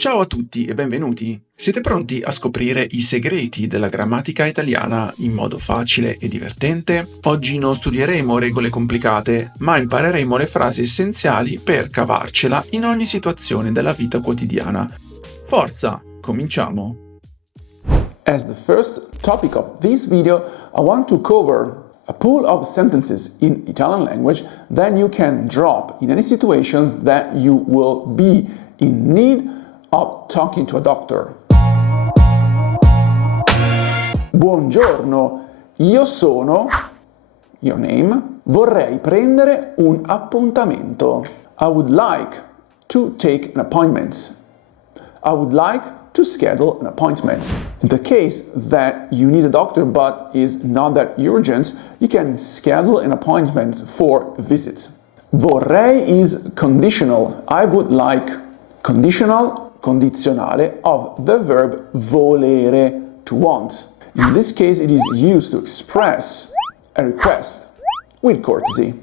Ciao a tutti e benvenuti! Siete pronti a scoprire i segreti della grammatica italiana in modo facile e divertente? Oggi non studieremo regole complicate, ma impareremo le frasi essenziali per cavarcela in ogni situazione della vita quotidiana. Forza, cominciamo! As the first topic of this video, I want to cover a pool of sentences in Italian language that you can drop in any situations that you will be in need of talking to a doctor. Buongiorno, io sono, your name, vorrei prendere un appuntamento. I would like to take an appointment. I would like to schedule an appointment. In the case that you need a doctor but is not that urgent, you can schedule an appointment for a visit. Vorrei is conditional. I would like. Conditional, condizionale of the verb volere, to want. In this case, it is used to express a request with courtesy.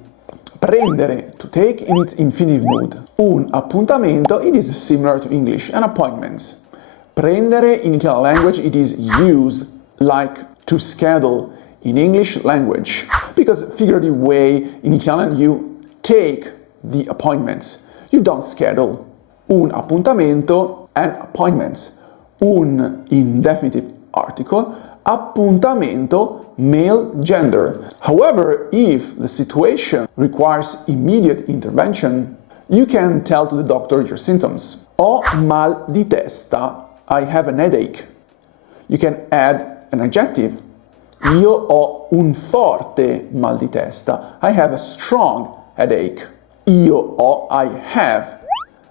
Prendere, to take in its infinitive mood. Un appuntamento, it is similar to English, an appointment. Prendere in Italian language, it is used like to schedule in English language, because figurative way in Italian you take the appointments, you don't schedule. Un appuntamento, an appointment. Un indefinitive article, appuntamento, male gender. However, if the situation requires immediate intervention, you can tell to the doctor your symptoms. Ho mal di testa, I have an headache. You can add an adjective. Io ho un forte mal di testa, I have a strong headache. Io ho, I have.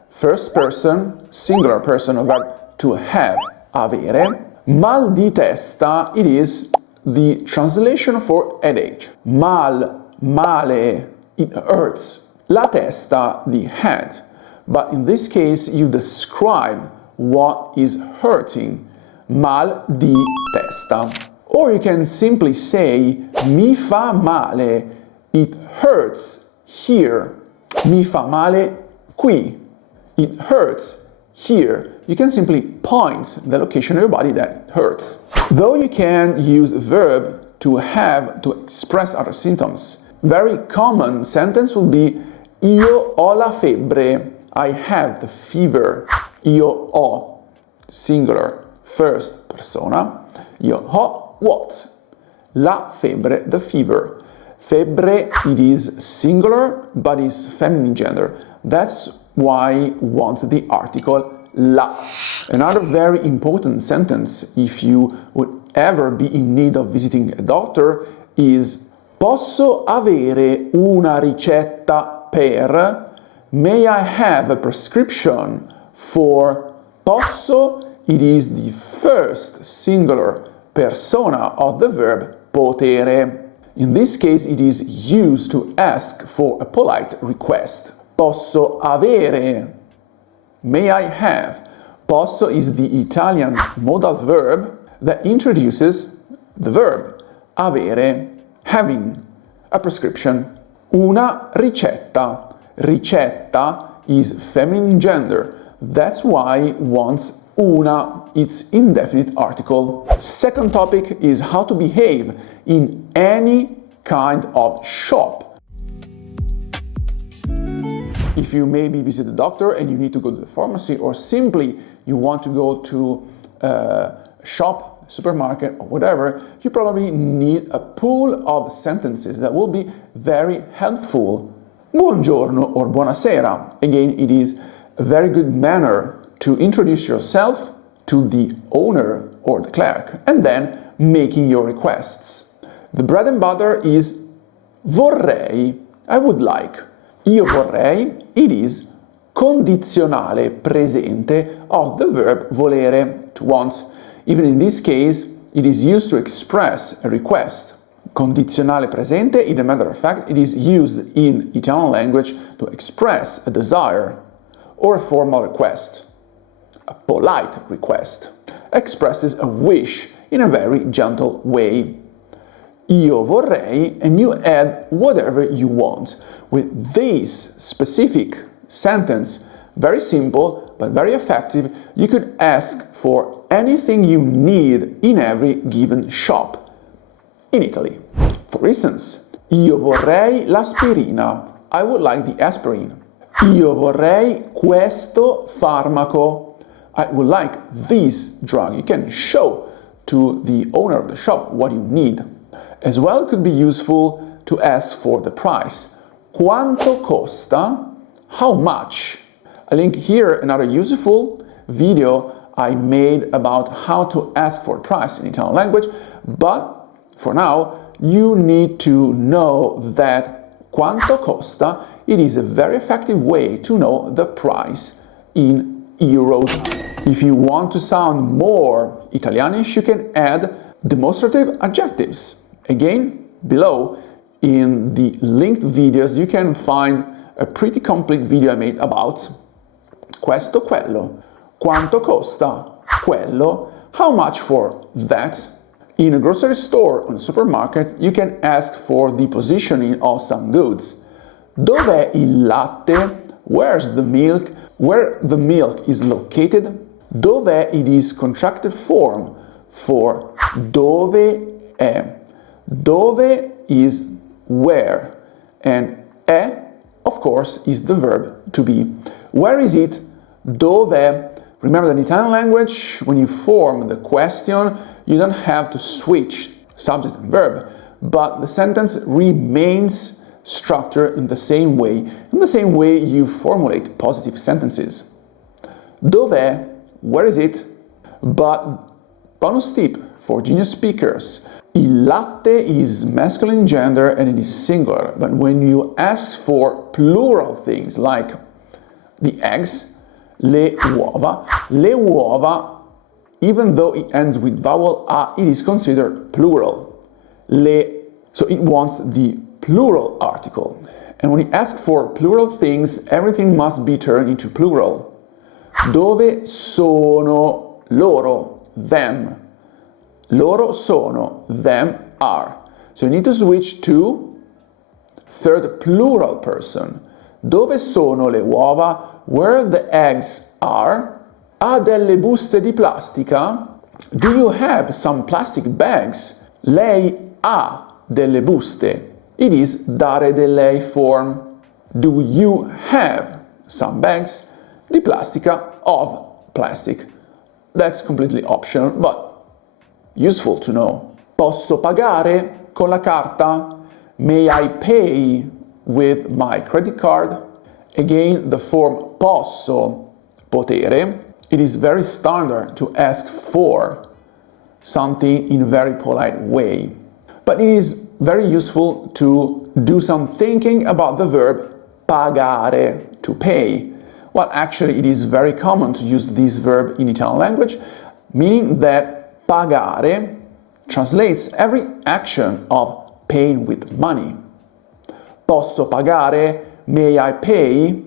First person, singular person of verb to have, avere. Mal di testa, it is the translation for headache. Mal, male, it hurts. La testa, the head. But in this case, you describe what is hurting. Mal di testa. Or you can simply say, mi fa male, it hurts here. Mi fa male qui. It hurts here. You can simply point the location of your body that it hurts. Though you can use a verb to have to express other symptoms, very common sentence would be io ho la febbre, I have the fever. Io ho, singular, first persona. Io ho what? La febbre, the fever. Febbre, it is singular, but is feminine gender. That's why want the article la. Another very important sentence, if you would ever be in need of visiting a doctor, is posso avere una ricetta per? May I have a prescription for? Posso, it is the first singular persona of the verb potere. In this case, it is used to ask for a polite request. Posso avere, may I have. Posso is the Italian modal verb that introduces the verb avere, having, a prescription. Una ricetta. Ricetta is feminine gender. That's why once una, it's indefinite article. Second topic is how to behave in any kind of shop. If you maybe visit a doctor and you need to go to the pharmacy, or simply you want to go to a shop, supermarket, or whatever, you probably need a pool of sentences that will be very helpful. Buongiorno or buonasera. Again, it is a very good manner to introduce yourself to the owner or the clerk, and then making your requests. The bread and butter is vorrei, I would like. Io vorrei, it is condizionale presente of the verb volere, to want. Even in this case, it is used to express a request. Condizionale presente, in a matter of fact, it is used in Italian language to express a desire or a formal request. A polite request expresses a wish in a very gentle way. Io vorrei, and you add whatever you want. With this specific sentence, very simple, but very effective, you could ask for anything you need in every given shop in Italy. For instance, io vorrei l'aspirina. I would like the aspirin. Io vorrei questo farmaco. I would like this drug. You can show to the owner of the shop what you need. As well, it could be useful to ask for the price. Quanto costa? How much? I link here another useful video I made about how to ask for a price in Italian language, but for now, you need to know that quanto costa, it is a very effective way to know the price in euros. If you want to sound more Italianish, you can add demonstrative adjectives. Again, below in the linked videos, you can find a pretty complete video I made about questo, quello, quanto costa, quello, how much for that. In a grocery store or a supermarket, you can ask for the positioning of some goods. Dov'è il latte? Where's the milk? Where the milk is located. Dov'è, it is contracted form for dove è. Dove is where, and è, of course, is the verb to be. Where is it? Dove. Remember that in Italian language, when you form the question, you don't have to switch subject and verb, but the sentence remains structured in the same way you formulate positive sentences. Dov'è? Where is it? But bonus tip for genius speakers. Il latte is masculine in gender and it is singular, but when you ask for plural things like the eggs, le uova, even though it ends with vowel a, it is considered plural. So it wants the plural article. And when you ask for plural things, everything must be turned into plural. Dove sono loro? Them. Loro sono, them are. So you need to switch to third plural person. Dove sono le uova? Where the eggs are. Ha delle buste di plastica? Do you have some plastic bags? Lei ha delle buste. It is dare de lei form. Do you have some bags? Di plastica, of plastic. That's completely optional, but useful to know. Posso pagare con la carta? May I pay with my credit card? Again, the form posso, potere. It is very standard to ask for something in a very polite way. But it is very useful to do some thinking about the verb pagare, to pay. Well, actually, it is very common to use this verb in Italian language, meaning that pagare translates every action of paying with money. Posso pagare? May I pay?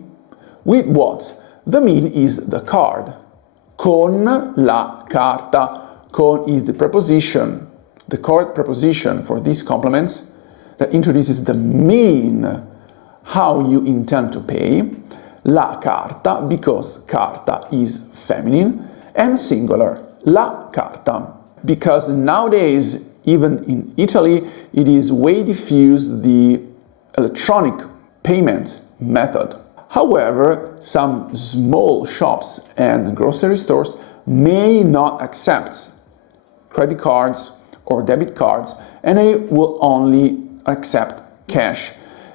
With what? The mean is the card. Con la carta. Con is the preposition, the correct preposition for these complements that introduces the mean, how you intend to pay. La carta, because carta is feminine, and singular, la carta. Because nowadays, even in Italy, it is way diffused the electronic payment method. However, some small shops and grocery stores may not accept credit cards or debit cards, and they will only accept cash.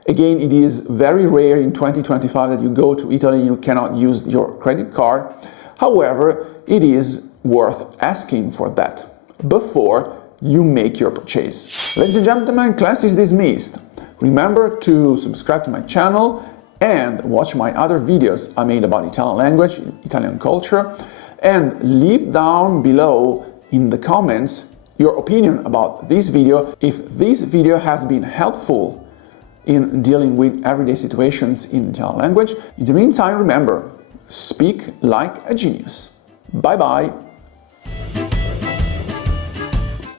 Again, it is very rare in 2025 that you go to Italy and you cannot use your credit card. However, it is worth asking for that before you make your purchase. Ladies and gentlemen, class is dismissed. Remember to subscribe to my channel and watch my other videos I made about Italian language, Italian culture, and leave down below in the comments your opinion about this video, if this video has been helpful in dealing with everyday situations in Italian language. In the meantime, remember, speak like a genius. Bye bye.